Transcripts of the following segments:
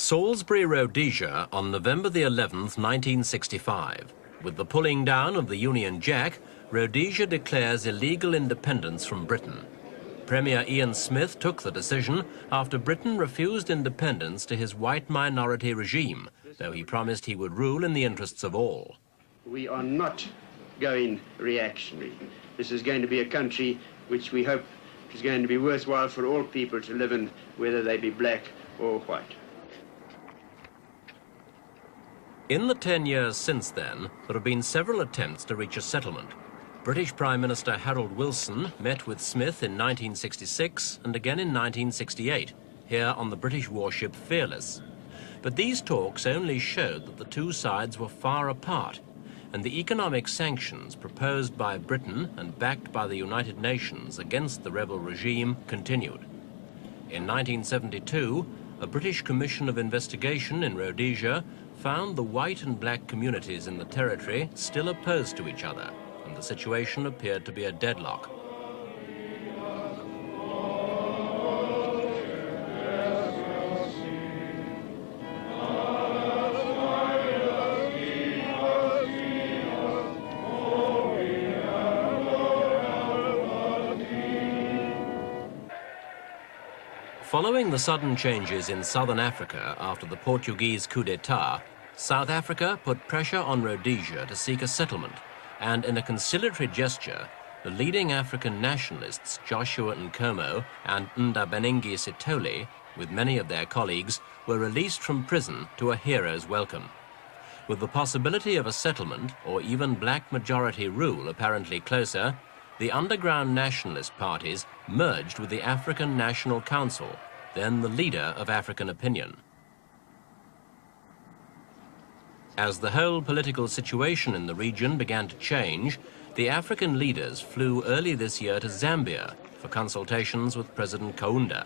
Salisbury, Rhodesia on November the 11th, 1965. With the pulling down of the Union Jack, Rhodesia declares illegal independence from Britain. Premier Ian Smith took the decision after Britain refused independence to his white minority regime, though he promised he would rule in the interests of all. We are not going reactionary. This is going to be a country which we hope is going to be worthwhile for all people to live in, whether they be black or white. In the 10 years since then, there have been several attempts to reach a settlement. British Prime Minister Harold Wilson met with Smith in 1966 and again in 1968, here on the British warship Fearless. But these talks only showed that the two sides were far apart, and the economic sanctions proposed by Britain and backed by the United Nations against the rebel regime continued. In 1972, a British Commission of Investigation in Rhodesia found the white and black communities in the territory still opposed to each other, and the situation appeared to be a deadlock. Following the sudden changes in southern Africa after the Portuguese coup d'etat, South Africa put pressure on Rhodesia to seek a settlement, and in a conciliatory gesture, the leading African nationalists Joshua Nkomo and Ndabenengi Sithole, with many of their colleagues, were released from prison to a hero's welcome. With the possibility of a settlement, or even black majority rule apparently closer, the underground nationalist parties merged with the African National Council, then the leader of African opinion. As the whole political situation in the region began to change, the African leaders flew early this year to Zambia for consultations with President Kaunda.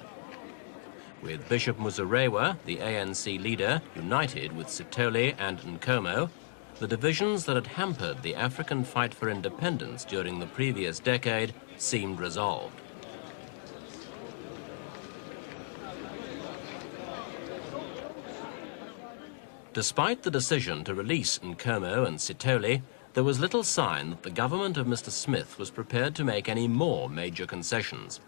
With Bishop Muzorewa, the ANC leader, united with Sithole and Nkomo, the divisions that had hampered the African fight for independence during the previous decade seemed resolved. Despite the decision to release Nkomo and Sithole, there was little sign that the government of Mr. Smith was prepared to make any more major concessions.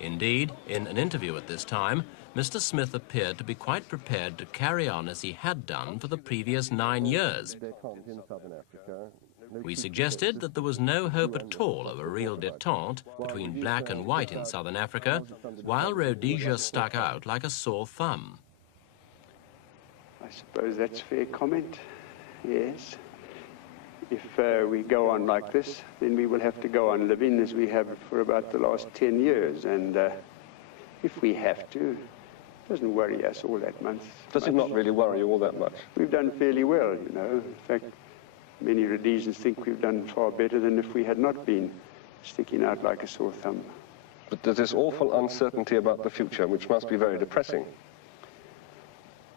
Indeed, in an interview at this time, Mr. Smith appeared to be quite prepared to carry on as he had done for the previous 9 years. We suggested that there was no hope at all of a real détente between black and white in southern Africa, while Rhodesia stuck out like a sore thumb. I suppose that's a fair comment, yes. If we go on like this, then we will have to go on living as we have for about the last 10 years. And if we have to, it doesn't worry us all that much. Does it not really worry you all that much? We've done fairly well, you know. In fact, many Rhodesians think we've done far better than if we had not been sticking out like a sore thumb. But there's this awful uncertainty about the future, which must be very depressing.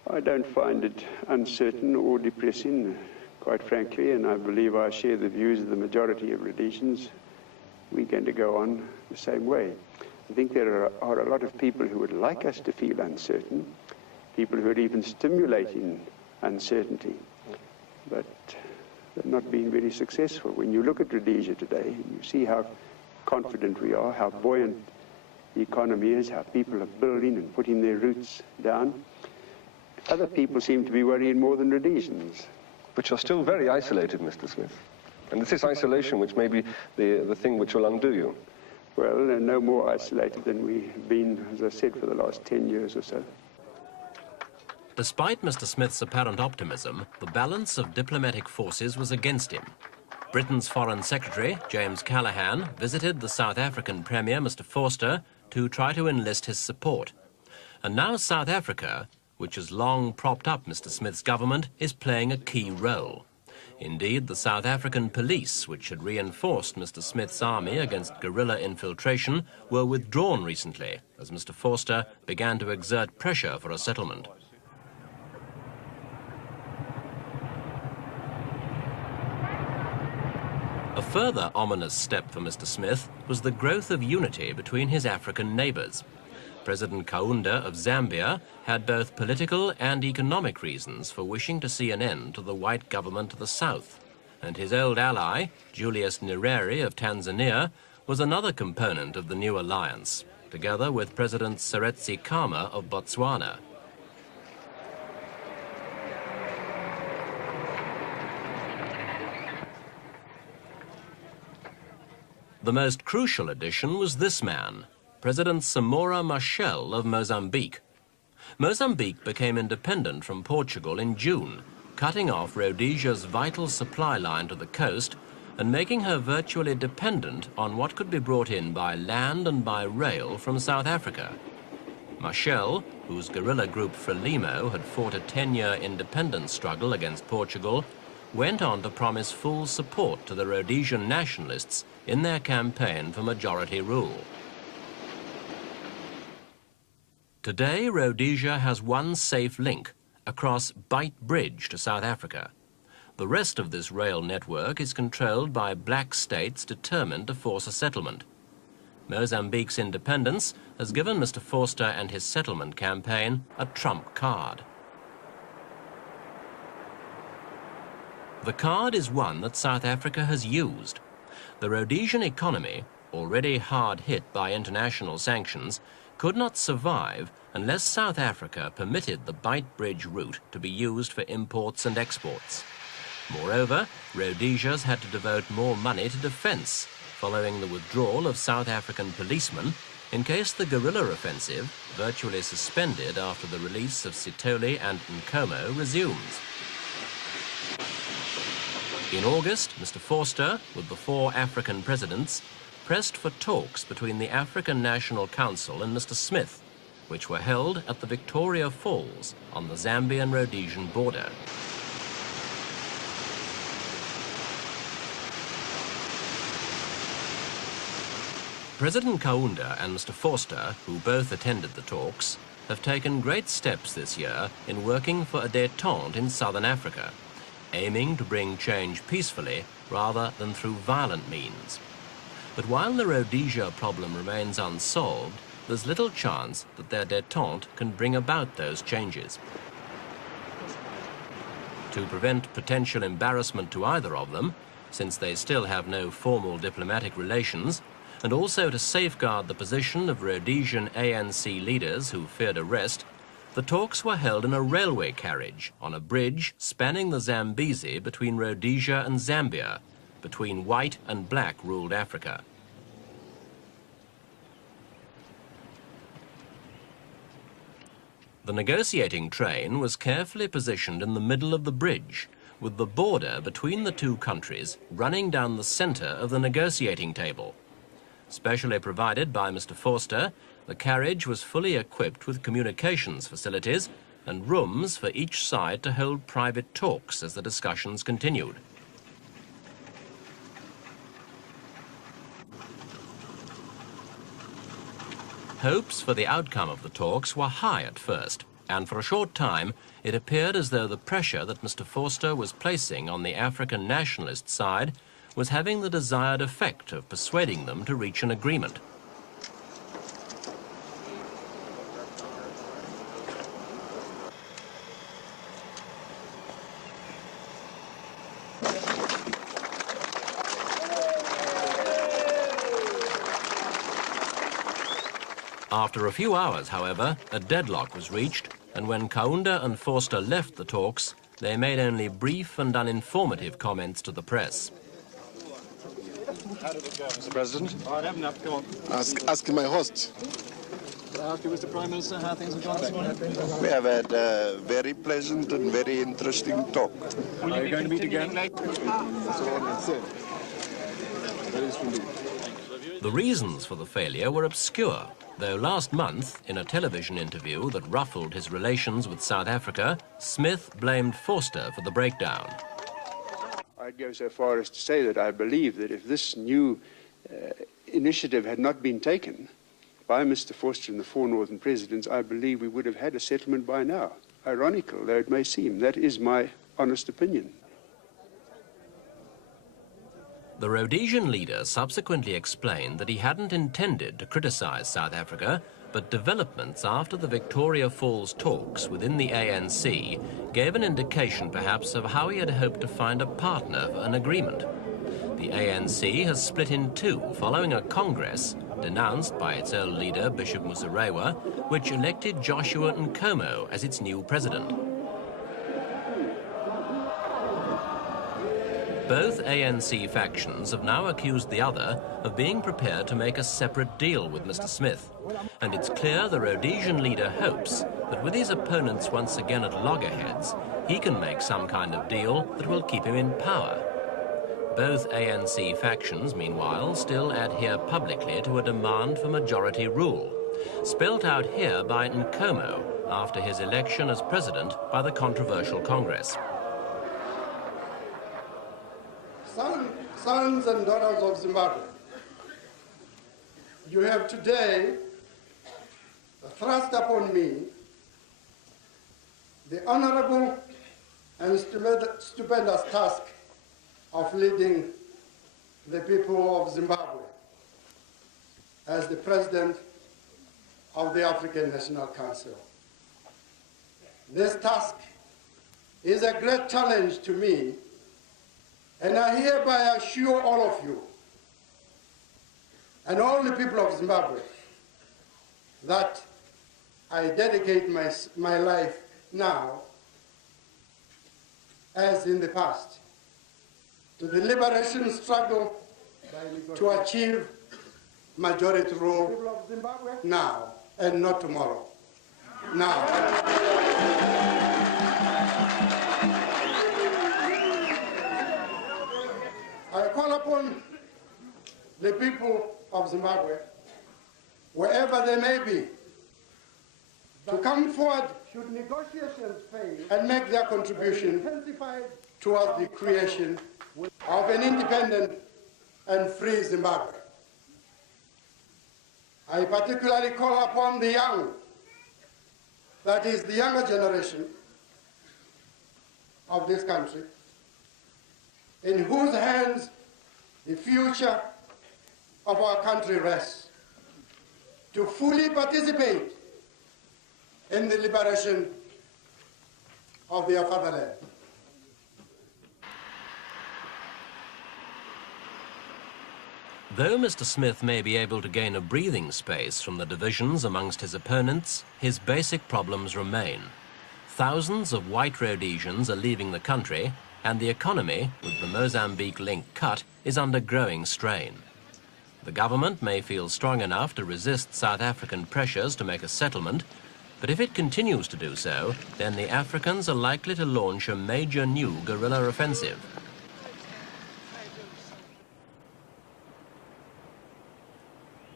I don't find it uncertain or depressing, quite frankly, and I believe I share the views of the majority of Rhodesians. We're going to go on the same way. I think there are a lot of people who would like us to feel uncertain, people who are even stimulating uncertainty, but they've not been very successful. When you look at Rhodesia today, you see how confident we are, how buoyant the economy is, how people are building and putting their roots down. Other people seem to be worrying more than Rhodesians. But you're still very isolated, Mr. Smith. And it's this isolation which may be the thing which will undo you. Well, no more isolated than we've been, as I said, for the last 10 years or so. Despite Mr. Smith's apparent optimism, the balance of diplomatic forces was against him. Britain's Foreign Secretary, James Callaghan, visited the South African Premier, Mr. Forster, to try to enlist his support. And now South Africa, which has long propped up Mr. Smith's government, is playing a key role. Indeed, the South African police, which had reinforced Mr. Smith's army against guerrilla infiltration, were withdrawn recently, as Mr. Forster began to exert pressure for a settlement. A further ominous step for Mr. Smith was the growth of unity between his African neighbours. President Kaunda of Zambia had both political and economic reasons for wishing to see an end to the white government to the south, and his old ally, Julius Nyerere of Tanzania, was another component of the new alliance, together with President Seretse Khama of Botswana. The most crucial addition was this man, President Samora Machel of Mozambique. Mozambique became independent from Portugal in June, cutting off Rhodesia's vital supply line to the coast and making her virtually dependent on what could be brought in by land and by rail from South Africa. Machel, whose guerrilla group Frelimo had fought a 10-year independence struggle against Portugal, went on to promise full support to the Rhodesian nationalists in their campaign for majority rule. Today, Rhodesia has one safe link across Bight Bridge to South Africa. The rest of this rail network is controlled by black states determined to force a settlement. Mozambique's independence has given Mr. Forster and his settlement campaign a trump card. The card is one that South Africa has used. The Rhodesian economy, already hard hit by international sanctions, could not survive unless South Africa permitted the Bight Bridge route to be used for imports and exports. Moreover, Rhodesia's had to devote more money to defence, following the withdrawal of South African policemen in case the guerrilla offensive, virtually suspended after the release of Sitoli and Nkomo, resumes. In August, Mr. Forster, with the 4 African presidents, pressed for talks between the African National Council and Mr. Smith, which were held at the Victoria Falls on the Zambian-Rhodesian border. President Kaunda and Mr. Forster, who both attended the talks, have taken great steps this year in working for a détente in southern Africa, aiming to bring change peacefully rather than through violent means. But while the Rhodesia problem remains unsolved, there's little chance that their détente can bring about those changes. To prevent potential embarrassment to either of them, since they still have no formal diplomatic relations, and also to safeguard the position of Rhodesian ANC leaders who feared arrest, the talks were held in a railway carriage on a bridge spanning the Zambezi between Rhodesia and Zambia, between white and black-ruled Africa. The negotiating train was carefully positioned in the middle of the bridge, with the border between the two countries running down the centre of the negotiating table. Specially provided by Mr. Forster, the carriage was fully equipped with communications facilities and rooms for each side to hold private talks as the discussions continued. Hopes for the outcome of the talks were high at first, and for a short time it appeared as though the pressure that Mr. Forster was placing on the African nationalist side was having the desired effect of persuading them to reach an agreement. After a few hours, however, a deadlock was reached, and when Kaunda and Forster left the talks, they made only brief and uninformative comments to the press. How did it go, Mr. President? All right, have enough. Go on. Ask my host. Can I ask you, Mr. Prime Minister, how things have gone this morning? We have had a very pleasant and very interesting talk. Are you going to meet again? The reasons for the failure were obscure, though last month, in a television interview that ruffled his relations with South Africa, Smith blamed Forster for the breakdown. I'd go so far as to say that I believe that if this new initiative had not been taken by Mr. Forster and the 4 Northern Presidents, I believe we would have had a settlement by now. Ironical though it may seem, that is my honest opinion. The Rhodesian leader subsequently explained that he hadn't intended to criticize South Africa, but developments after the Victoria Falls talks within the ANC gave an indication perhaps of how he had hoped to find a partner for an agreement. The ANC has split in two following a congress denounced by its old leader Bishop Musarewa, which elected Joshua Nkomo as its new president. Both ANC factions have now accused the other of being prepared to make a separate deal with Mr. Smith. And it's clear the Rhodesian leader hopes that with his opponents once again at loggerheads, he can make some kind of deal that will keep him in power. Both ANC factions, meanwhile, still adhere publicly to a demand for majority rule, spelt out here by Nkomo after his election as president by the controversial Congress. Sons and daughters of Zimbabwe, you have today thrust upon me the honorable and stupendous task of leading the people of Zimbabwe as the president of the African National Council. This task is a great challenge to me, and I hereby assure all of you and all the people of Zimbabwe that I dedicate my life now, as in the past, to the liberation struggle to achieve majority rule now and not tomorrow. Now. I call upon the people of Zimbabwe, wherever they may be, to come forward should negotiations fail and make their contribution towards the creation of an independent and free Zimbabwe. I particularly call upon the young, that is the younger generation of this country, in whose hands the future of our country rests, to fully participate in the liberation of their fatherland. Though Mr. Smith may be able to gain a breathing space from the divisions amongst his opponents, his basic problems remain. Thousands of white Rhodesians are leaving the country, and the economy, with the Mozambique link cut, is under growing strain. The government may feel strong enough to resist South African pressures to make a settlement, but if it continues to do so, then the Africans are likely to launch a major new guerrilla offensive.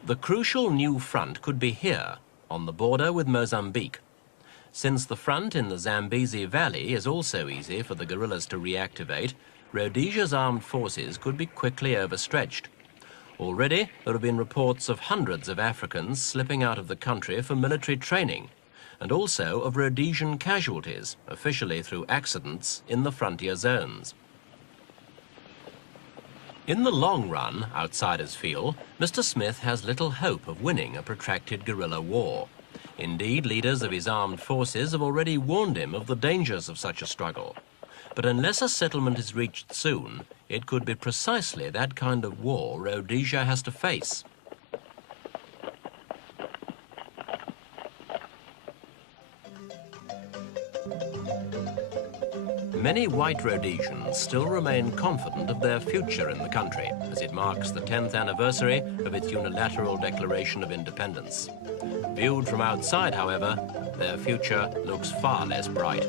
The crucial new front could be here, on the border with Mozambique. Since the front in the Zambezi Valley is also easy for the guerrillas to reactivate, Rhodesia's armed forces could be quickly overstretched. Already, there have been reports of hundreds of Africans slipping out of the country for military training, and also of Rhodesian casualties, officially through accidents, in the frontier zones. In the long run, outsiders feel, Mr. Smith has little hope of winning a protracted guerrilla war. Indeed, leaders of his armed forces have already warned him of the dangers of such a struggle. But unless a settlement is reached soon, it could be precisely that kind of war Rhodesia has to face. Many white Rhodesians still remain confident of their future in the country, as it marks the 10th anniversary of its unilateral declaration of independence. Viewed from outside, however, their future looks far less bright.